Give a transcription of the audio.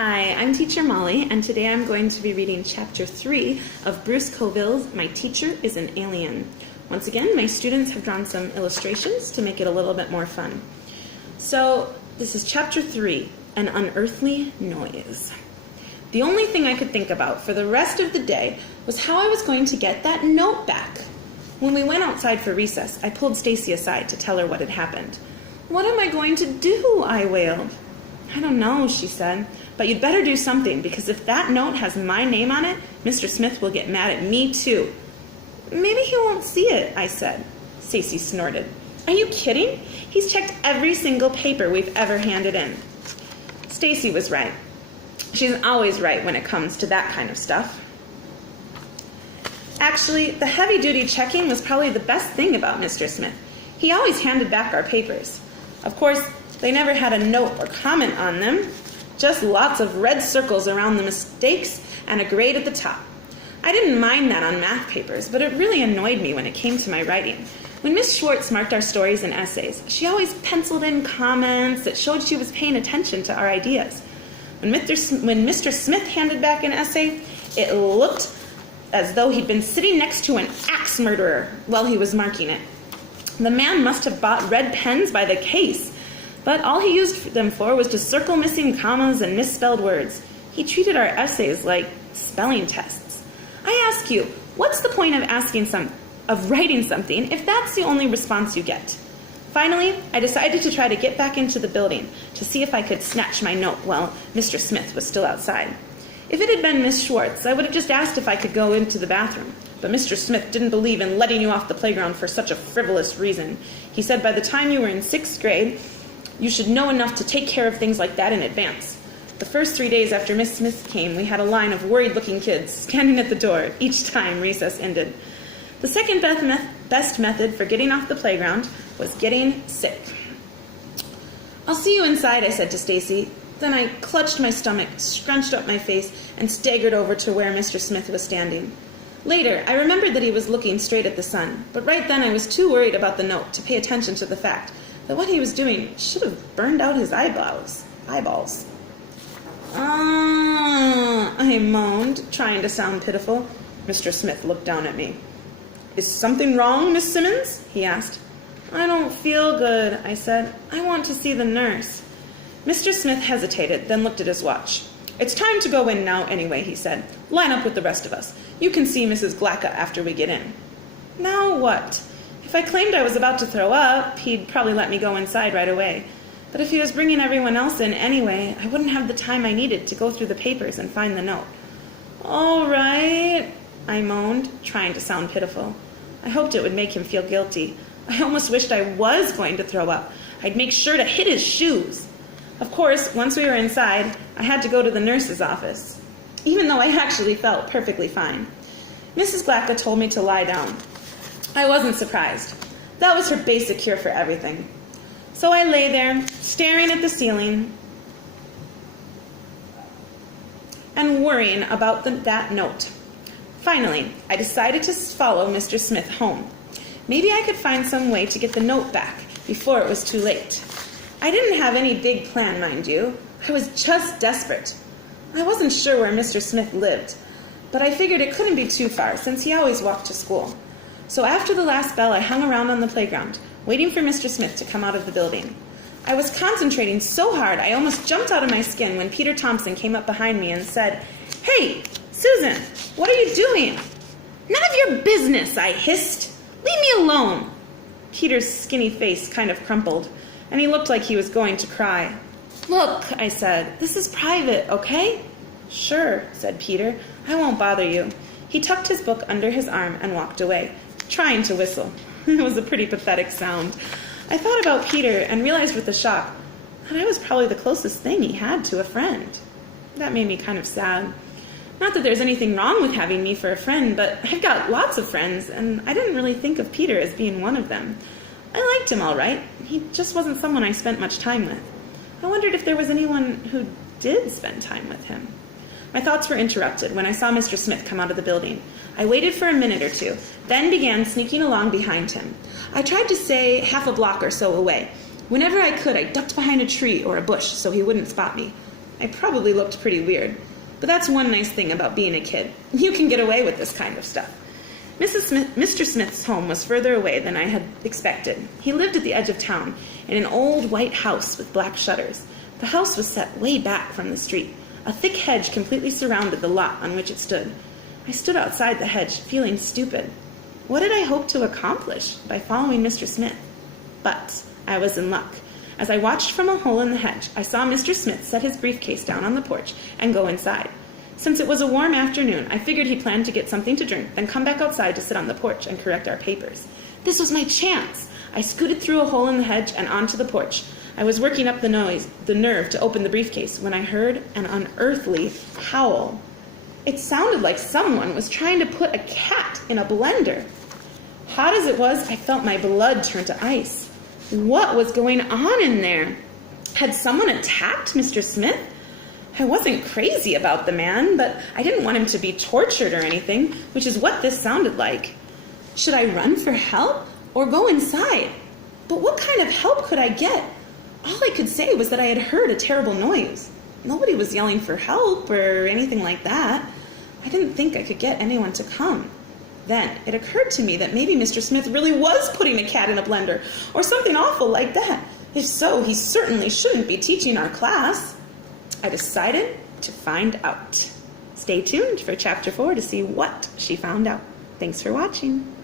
Hi, I'm Teacher Molly, and today I'm going to be reading Chapter 3 of Bruce Coville's My Teacher is an Alien. Once again, my students have drawn some illustrations to make it a little bit more fun. So, this is Chapter 3, An Unearthly Noise. The only thing I could think about for the rest of the day was how I was going to get that note back. When we went outside for recess, I pulled Stacy aside to tell her what had happened. "What am I going to do?" I wailed. "I don't know," she said, "but you'd better do something, because if that note has my name on it, Mr. Smith will get mad at me too." "Maybe he won't see it," I said. Stacy snorted. "Are you kidding? He's checked every single paper we've ever handed in." Stacy was right. She's always right when it comes to that kind of stuff. Actually, the heavy-duty checking was probably the best thing about Mr. Smith. He always handed back our papers. Of course, they never had a note or comment on them, just lots of red circles around the mistakes and a grade at the top. I didn't mind that on math papers, but it really annoyed me when it came to my writing. When Miss Schwartz marked our stories and essays, she always penciled in comments that showed she was paying attention to our ideas. When Mr. Smith handed back an essay, it looked as though he'd been sitting next to an axe murderer while he was marking it. The man must have bought red pens by the case, but all he used them for was to circle missing commas and misspelled words. He treated our essays like spelling tests. I ask you, what's the point of writing something if that's the only response you get? Finally, I decided to try to get back into the building to see if I could snatch my note while Mr. Smith was still outside. If it had been Miss Schwartz, I would have just asked if I could go into the bathroom. But Mr. Smith didn't believe in letting you off the playground for such a frivolous reason. He said by the time you were in 6th grade, you should know enough to take care of things like that in advance. The first 3 days after Miss Smith came, we had a line of worried-looking kids standing at the door each time recess ended. The second best method for getting off the playground was getting sick. "I'll see you inside," I said to Stacy. Then I clutched my stomach, scrunched up my face, and staggered over to where Mr. Smith was standing. Later, I remembered that he was looking straight at the sun, but right then I was too worried about the note to pay attention to the fact that what he was doing should have burned out his eyeballs. I moaned, trying to sound pitiful. Mr. Smith looked down at me. "Is something wrong, Miss Simmons?" he asked. "I don't feel good," I said. "I want to see the nurse." Mr. Smith hesitated, then looked at his watch. "It's time to go in now anyway," he said. "Line up with the rest of us. You can see Mrs. Glacka after we get in." Now what? If I claimed I was about to throw up, he'd probably let me go inside right away. But if he was bringing everyone else in anyway, I wouldn't have the time I needed to go through the papers and find the note. "All right," I moaned, trying to sound pitiful. I hoped it would make him feel guilty. I almost wished I was going to throw up. I'd make sure to hit his shoes. Of course, once we were inside, I had to go to the nurse's office, even though I actually felt perfectly fine. Mrs. Glacka told me to lie down. I wasn't surprised. That was her basic cure for everything. So I lay there, staring at the ceiling and worrying about that note. Finally, I decided to follow Mr. Smith home. Maybe I could find some way to get the note back before it was too late. I didn't have any big plan, mind you. I was just desperate. I wasn't sure where Mr. Smith lived, but I figured it couldn't be too far since he always walked to school. So after the last bell, I hung around on the playground, waiting for Mr. Smith to come out of the building. I was concentrating so hard I almost jumped out of my skin when Peter Thompson came up behind me and said, "Hey, Susan, what are you doing?" "None of your business," I hissed. "Leave me alone." Peter's skinny face kind of crumpled, and he looked like he was going to cry. "Look," I said, "this is private, okay?" "Sure," said Peter. "I won't bother you." He tucked his book under his arm and walked away, trying to whistle. It was a pretty pathetic sound. I thought about Peter and realized with a shock that I was probably the closest thing he had to a friend. That made me kind of sad. Not that there's anything wrong with having me for a friend, but I've got lots of friends, and I didn't really think of Peter as being one of them. I liked him all right. He just wasn't someone I spent much time with. I wondered if there was anyone who did spend time with him. My thoughts were interrupted when I saw Mr. Smith come out of the building. I waited for a minute or two, then began sneaking along behind him. I tried to stay half a block or so away. Whenever I could, I ducked behind a tree or a bush so he wouldn't spot me. I probably looked pretty weird, but that's one nice thing about being a kid. You can get away with this kind of stuff. Mr. Smith's home was further away than I had expected. He lived at the edge of town in an old white house with black shutters. The house was set way back from the street. A thick hedge completely surrounded the lot on which it stood. I stood outside the hedge, feeling stupid. What did I hope to accomplish by following Mr. Smith? But I was in luck. As I watched from a hole in the hedge, I saw Mr. Smith set his briefcase down on the porch and go inside. Since it was a warm afternoon, I figured he planned to get something to drink, then come back outside to sit on the porch and correct our papers. This was my chance. I scooted through a hole in the hedge and onto the porch. I was working up the nerve to open the briefcase when I heard an unearthly howl. It sounded like someone was trying to put a cat in a blender. Hot as it was, I felt my blood turn to ice. What was going on in there? Had someone attacked Mr. Smith? I wasn't crazy about the man, but I didn't want him to be tortured or anything, which is what this sounded like. Should I run for help or go inside? But what kind of help could I get? All I could say was that I had heard a terrible noise. Nobody was yelling for help or anything like that. I didn't think I could get anyone to come. Then it occurred to me that maybe Mr. Smith really was putting a cat in a blender or something awful like that. If so, he certainly shouldn't be teaching our class. I decided to find out. Stay tuned for Chapter 4 to see what she found out. Thanks for watching.